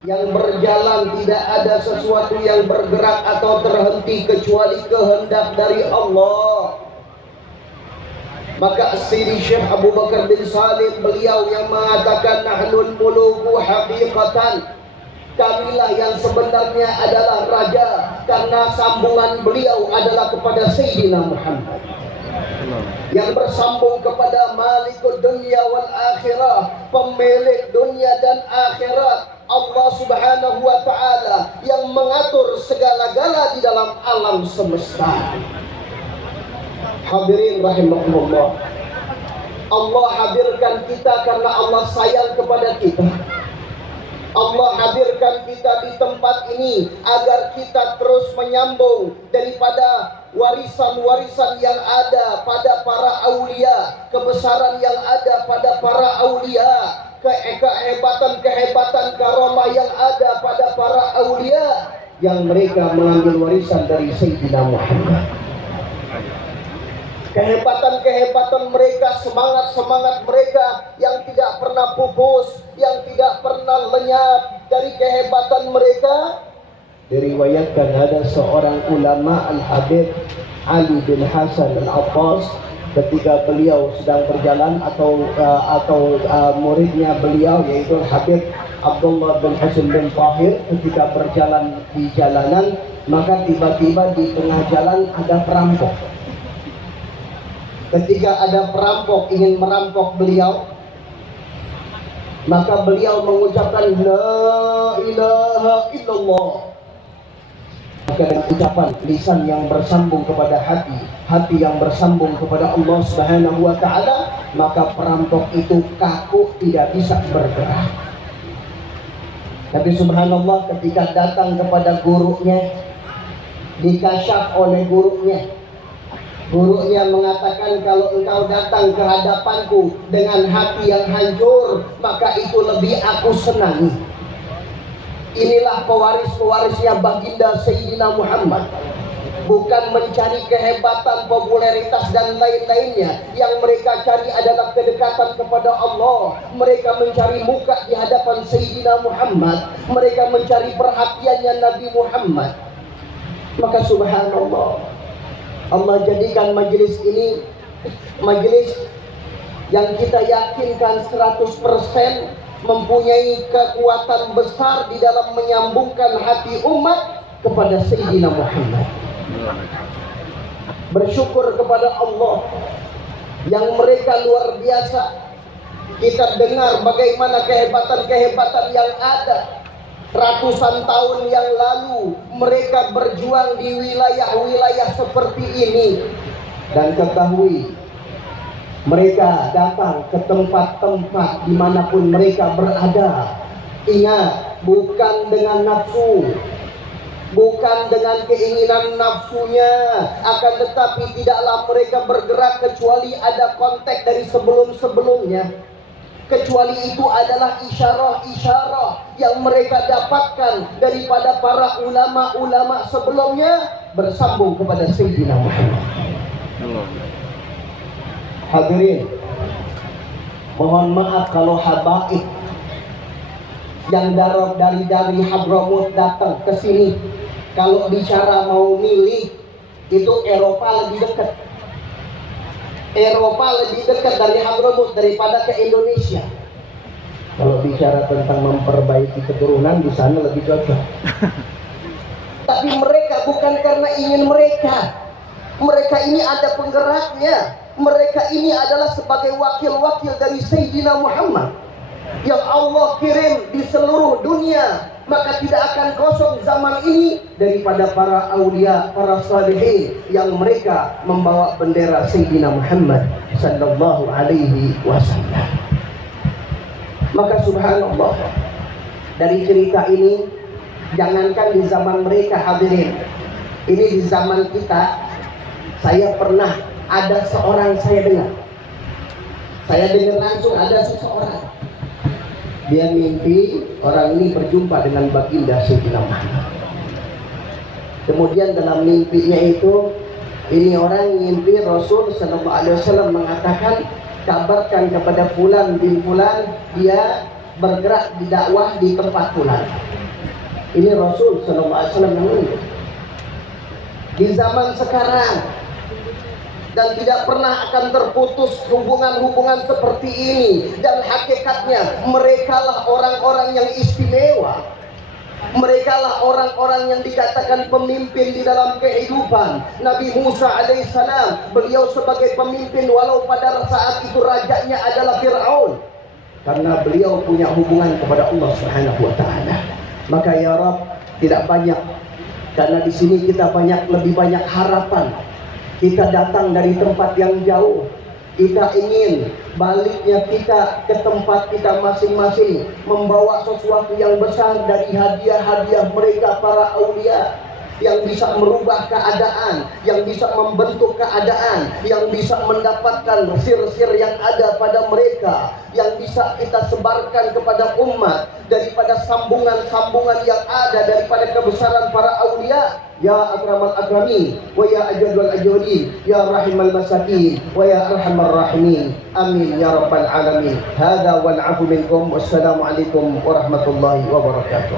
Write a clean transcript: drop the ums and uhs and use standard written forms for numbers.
Yang berjalan tidak ada sesuatu yang bergerak atau terhenti kecuali kehendak dari Allah. Maka Sidi Syekh Abu Bakar bin Salim, beliau yang mengatakan nahnul muluku haqiqatan, kamilah yang sebenarnya adalah raja, karena sambungan beliau adalah kepada Sayyidina Muhammad yang bersambung kepada Malikud Dunya wal Akhirah, pemilik dunia dan akhirat, Allah Subhanahu wa Ta'ala yang mengatur segala-gala di dalam alam semesta. Hadirin rahimahullah, Allah hadirkan kita karena Allah sayang kepada kita. Allah hadirkan kita di tempat ini agar kita terus menyambung daripada warisan-warisan yang ada pada para aulia, kebesaran yang ada pada para aulia, kehebatan-kehebatan karamah yang ada pada para aulia yang mereka mengambil warisan dari Sayyidina Muhammad. Kehebatan-kehebatan mereka, semangat-semangat mereka yang tidak pernah pupus, yang tidak pernah lenyap. Dari kehebatan mereka diriwayatkan ada seorang ulama Al-Habib Ali bin Hasan Al-Abbas, ketika beliau sedang berjalan atau muridnya beliau yaitu Habib Abdullah bin Hasan bin Tahir, ketika berjalan di jalanan, maka tiba-tiba di tengah jalan ada perampok. Ketika ada perampok ingin merampok beliau, maka beliau mengucapkan la ilaha illallah. Maka dengan ucapan lisan yang bersambung kepada hati yang bersambung kepada Allah Subhanahu wa Ta'ala, maka perampok itu kaku, tidak bisa bergerak. Tapi subhanallah, ketika datang kepada gurunya, dikasyaf oleh gurunya mengatakan, kalau engkau datang ke hadapanku dengan hati yang hancur, maka itu lebih aku senangi. Inilah pewaris-pewarisnya baginda Sayyidina Muhammad. Bukan mencari kehebatan, popularitas dan lain-lainnya. Yang mereka cari adalah kedekatan kepada Allah. Mereka mencari muka di hadapan Sayyidina Muhammad. Mereka mencari perhatiannya Nabi Muhammad. Maka subhanallah, Allah jadikan majelis ini majelis yang kita yakinkan 100% mempunyai kekuatan besar di dalam menyambungkan hati umat kepada Sayyidina Muhammad. Bersyukur kepada Allah yang mereka luar biasa. Kita dengar bagaimana kehebatan-kehebatan yang ada. Ratusan tahun yang lalu mereka berjuang di wilayah-wilayah seperti ini. Dan ketahui, mereka datang ke tempat-tempat dimanapun mereka berada. Ingat, bukan dengan nafsu, bukan dengan keinginan nafsunya, akan tetapi tidaklah mereka bergerak kecuali ada konteks dari sebelum-sebelumnya. Kecuali itu adalah isyarah-isyarah yang mereka dapatkan daripada para ulama-ulama sebelumnya bersambung kepada Sayyidina Muhammad. Hadirin, mohon maaf kalau habaib yang dari Hadramut datang ke sini, kalau bicara mau milih, itu Eropa lebih dekat. Eropa lebih dekat dari Hadramut daripada ke Indonesia. Kalau bicara tentang memperbaiki keturunan, di sana lebih cocok. Tapi mereka bukan karena ingin mereka. Mereka ini ada penggeraknya. Mereka ini adalah sebagai wakil-wakil dari Sayyidina Muhammad yang Allah kirim di seluruh dunia. Maka tidak akan kosong zaman ini daripada para aulia, para salihin yang mereka membawa bendera Sayyidina Muhammad sallallahu alaihi wasallam. Maka subhanallah, dari cerita ini, jangankan di zaman mereka hadirin, ini di zaman kita. Saya pernah ada seorang saya dengar langsung ada seseorang, dia mimpi orang ini berjumpa dengan baginda Sayyidina Muhammad. Kemudian dalam mimpinya itu, ini orang mimpi Rasul sallallahu alaihi wasallam mengatakan, kabarkan kepada fulan bin fulan, dia bergerak di dakwah di tempat pulang. Ini Rasul sallallahu alaihi wasallam yang menunjuk. Di zaman sekarang dan tidak pernah akan terputus hubungan-hubungan seperti ini, dan hakikatnya mereka lah orang-orang yang istimewa. Mereka lah orang-orang yang dikatakan pemimpin di dalam kehidupan. Nabi Musa alaihissalam, beliau sebagai pemimpin walau pada saat itu rajanya adalah Fir'aun, karena beliau punya hubungan kepada Allah Subhanahu wa taala. Maka ya Rabb, tidak banyak, karena di sini kita lebih banyak harapan. Kita datang dari tempat yang jauh, kita ingin baliknya kita ke tempat kita masing-masing, membawa sesuatu yang besar dari hadiah-hadiah mereka para aulia, yang bisa merubah keadaan, yang bisa membentuk keadaan, yang bisa mendapatkan sir-sir yang ada pada mereka, yang bisa kita sebarkan kepada umat daripada sambungan-sambungan yang ada daripada kebesaran para aulia. Ya akramal akramin wa ya ajwadul ajwadin, ya rahimal masakin wa ya arhamar rahimin. Amin ya rabbal alamin. Hadza wal afu minkum. Wassalamu alaikum warahmatullahi wabarakatuh.